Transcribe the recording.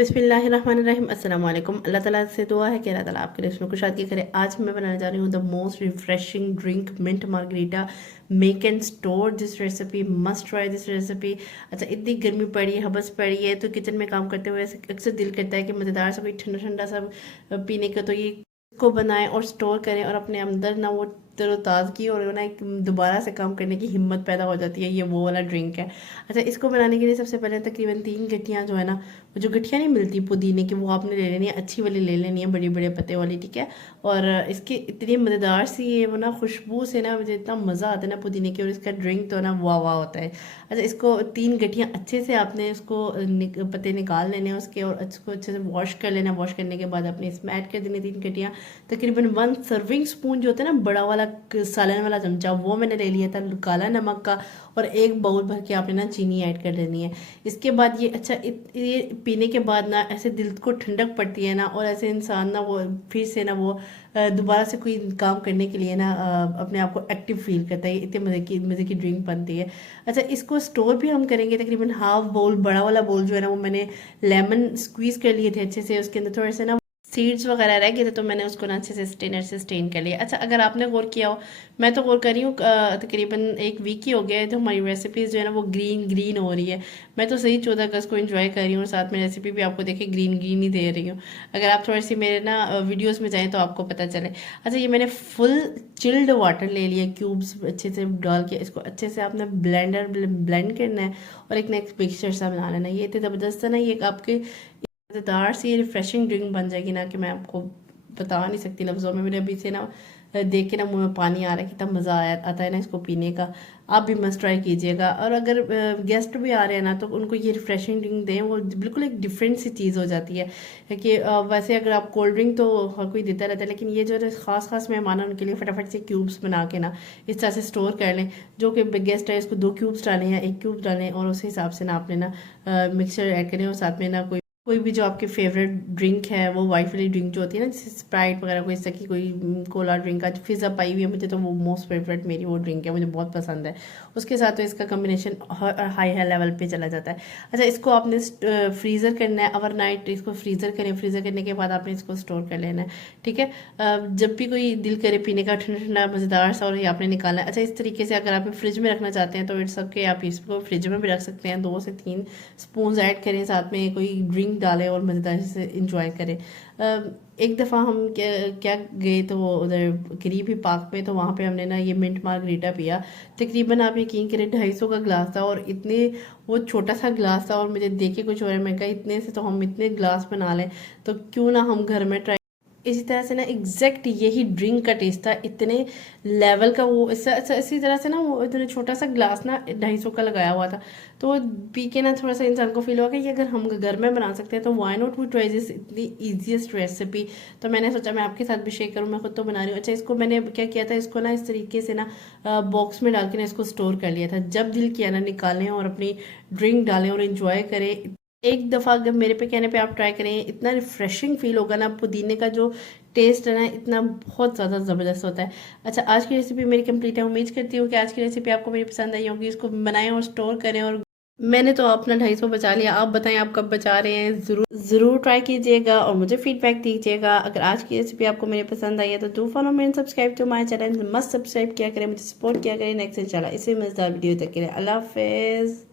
बिस्मिल्लाहिर्रहमानिर्रहीम अस्सलाम वालेकुम। अल्लाह ताला से दुआ है कि अल्लाह ताला आपके रिस्क में कुशादगी करे। आज मैं बनाने जा रही हूँ the most refreshing drink mint margarita. Make and store this recipe, must try this recipe. अच्छा, इतनी गर्मी पड़ी है, हबस पड़ी है, तो किचन में काम करते हुए अक्सर दिल करता है कि मज़ेदार सा कोई ठंडा ठंडा सा पीने का, तो ये को बनाएं और स्टोर करें और अपने अंदर ना वो तरोताज़गी और ना एक दोबारा से काम करने की हिम्मत पैदा हो जाती है। ये वो वाला ड्रिंक है। अच्छा, इसको बनाने के लिए सबसे पहले तकरीबन 3 गठियाँ जो है ना, जो गठियाँ नहीं मिलती पुदीने की, वो आपने ले लेनी है, अच्छी वाली ले लेनी है, बड़े बड़े पत्ते वाली, ठीक है। और इसकी इतनी मज़ेदार सी ये वो ना खुशबू से ना मुझे इतना मज़ा आता है ना पुदीने की, और इसका ड्रिंक तो ना वाह वाह होता है। अच्छा, इसको 3 गठियाँ अच्छे से आपने उसको पत्ते निकाल लेने हैं उसके, और इसको अच्छे से वॉश कर लेना। वॉश करने के बाद आपने इसमें ऐड कर देनी 3 गठियाँ। तकरीबन 1 सर्विंग स्पून जो होता है ना, बड़ा वाला सालन वाला चमचा, वो मैंने ले लिया था काला नमक का। और 1 बाउल भर के आपने ना चीनी ऐड कर देनी है। इसके बाद ये अच्छा ये पीने के बाद ना ऐसे दिल को ठंडक पड़ती है ना, और ऐसे इंसान ना वो फिर से ना वो दोबारा से कोई काम करने के लिए ना अपने आप को एक्टिव फील करता है। इतने मज़े की ड्रिंक बनती है। अच्छा, इसको स्टोर भी हम करेंगे। तकरीबन हाफ बाउल, बड़ा वाला बाउल जो है ना, वो मैंने लेमन स्क्वीज़ कर लिए थे अच्छे से। उसके अंदर थोड़े से ना सीड्स वगैरह रह गए थे, तो मैंने उसको ना अच्छे से स्टेनर से स्टेन कर लिया। अच्छा, अगर आपने गौर किया हो, मैं तो गौर कर रही हूँ तकरीबन 1 वीक ही हो गया है तो हमारी रेसिपीज़ जो है ना वो ग्रीन ग्रीन हो रही है। मैं तो सही 14 अगस्त को एंजॉय कर रही हूँ, और साथ में रेसिपी भी आपको देखे ग्रीन ग्रीन ही दे रही हूँ। अगर आप थोड़ी सी मेरे ना वीडियोज़ में जाएँ तो आपको पता चले। अच्छा, ये मैंने फुल चिल्ड वाटर ले लिया, क्यूब्स अच्छे से डाल के इसको अच्छे से आपने ब्लेंड करना है, और एक नेक्स्ट मिक्सचर सा बना लेना है। ये इतनी ज़बरदस्त है ना, ये आपके मज़ेदार सी रिफ्रेशिंग ड्रिंक बन जाएगी ना, कि मैं आपको बता नहीं सकती लफ्ज़ों में। मेरे अभी से ना देख के ना मुंह में पानी आ रहा है, कितना मज़ा आया आता है ना इसको पीने का। आप भी मस्ट ट्राई कीजिएगा। और अगर गेस्ट भी आ रहे हैं ना, तो उनको ये रिफ्रेशिंग ड्रिंक दें, वो बिल्कुल एक डिफरेंट सी चीज़ हो जाती है। कि वैसे अगर आप कोल्ड ड्रिंक तो हर कोई देता रहता है, लेकिन ये जो है ख़ास मेहमान हैं उनके लिए फटाफट से क्यूब्स बना के ना इस तरह से स्टोर कर लें। जो कि गेस्ट है इसको 2 क्यूब्स डालें या 1 क्यूब डालें, और उस हिसाब से ना आपने ना मिक्सचर ऐड करें। और साथ में ना कोई भी जो आपकी फेवरेट ड्रिंक है, वो वाइट वाली ड्रिंक जो होती है ना, जैसे स्प्राइट वगैरह, कोई इस तरह की कोई कोला ड्रिंक। आज फिज़ अप आई हुई है मुझे, तो वो मोस्ट फेवरेट मेरी वो ड्रिंक है, मुझे बहुत पसंद है। उसके साथ तो इसका कम्बिनेशन हाई हाई लेवल पे चला जाता है। अच्छा, इसको आपने फ्रीज़र करना है ओवरनाइट। इसको फ्रीज़र करें, फ्रीज़र करने के बाद आपने इसको स्टोर कर लेना है, ठीक है। जब भी कोई दिल करे पीने का ठंडा ठंडा मज़ेदार सा, और ये आपने निकालना है। अच्छा, इस तरीके से अगर आप फ्रिज में रखना चाहते हैं तो इट्स ओके, आप इसको फ्रिज में भी रख सकते हैं। 2 से 3 स्पून ऐड करें, साथ में कोई ड्रिंक डालें और मज़ेदार से इंजॉय करें। एक दफ़ा हम क्या गए तो उधर करीब ही पार्क में, तो वहाँ पे हमने ना ये मिंट मार्गरीटा पिया। तकरीबन आप यकीन करें 250 का ग्लास था, और इतने वो छोटा सा ग्लास था, और मुझे देख के कुछ और मैं कहा इतने से तो हम इतने ग्लास बना लें, तो क्यों ना हम घर में ट्राई। इसी तरह से ना एग्जैक्ट यही ड्रिंक का टेस्ट था, इतने लेवल का वो इसी तरह से ना वो इतने छोटा सा ग्लास ना 250 का लगाया हुआ था। तो वो पी के ना थोड़ा सा इंसान को फील हुआ कि ये अगर हम घर में बना सकते हैं तो why not we try this, इतनी ईजीएस्ट रेसिपी। तो मैंने सोचा मैं आपके साथ भी शेयर करूँ, मैं खुद तो बना रही हूँ। अच्छा, इसको मैंने क्या किया था, इसको ना इस तरीके से ना बॉक्स में डाल के ना इसको स्टोर कर लिया था। जब दिल किया ना निकालें और अपनी ड्रिंक डालें और इन्जॉय करें। एक दफ़ा अगर मेरे पे कहने पे आप ट्राई करें, इतना रिफ्रेशिंग फील होगा ना। पुदीने का जो टेस्ट है ना, इतना बहुत ज़्यादा ज़बरदस्त होता है। अच्छा, आज की रेसिपी मेरी कंप्लीट है। उम्मीद करती हूँ कि आज की रेसिपी आपको मेरी पसंद आई होगी। इसको बनाएं और स्टोर करें। और मैंने तो अपना 250 बचा लिया, आप बताएं आप कब बचा रहे हैं। ज़रूर ट्राई कीजिएगा और मुझे फीडबैक दीजिएगा। अगर आज की रेसिपी आपको मेरी पसंद आई है तो do follow me and subscribe to my channel. Must subscribe किया करें, मुझे सपोर्ट किया करें। नेक्स्ट इंशाल्लाह इसी मज़ेदार वीडियो तक के लिए अल्लाह हाफिज़।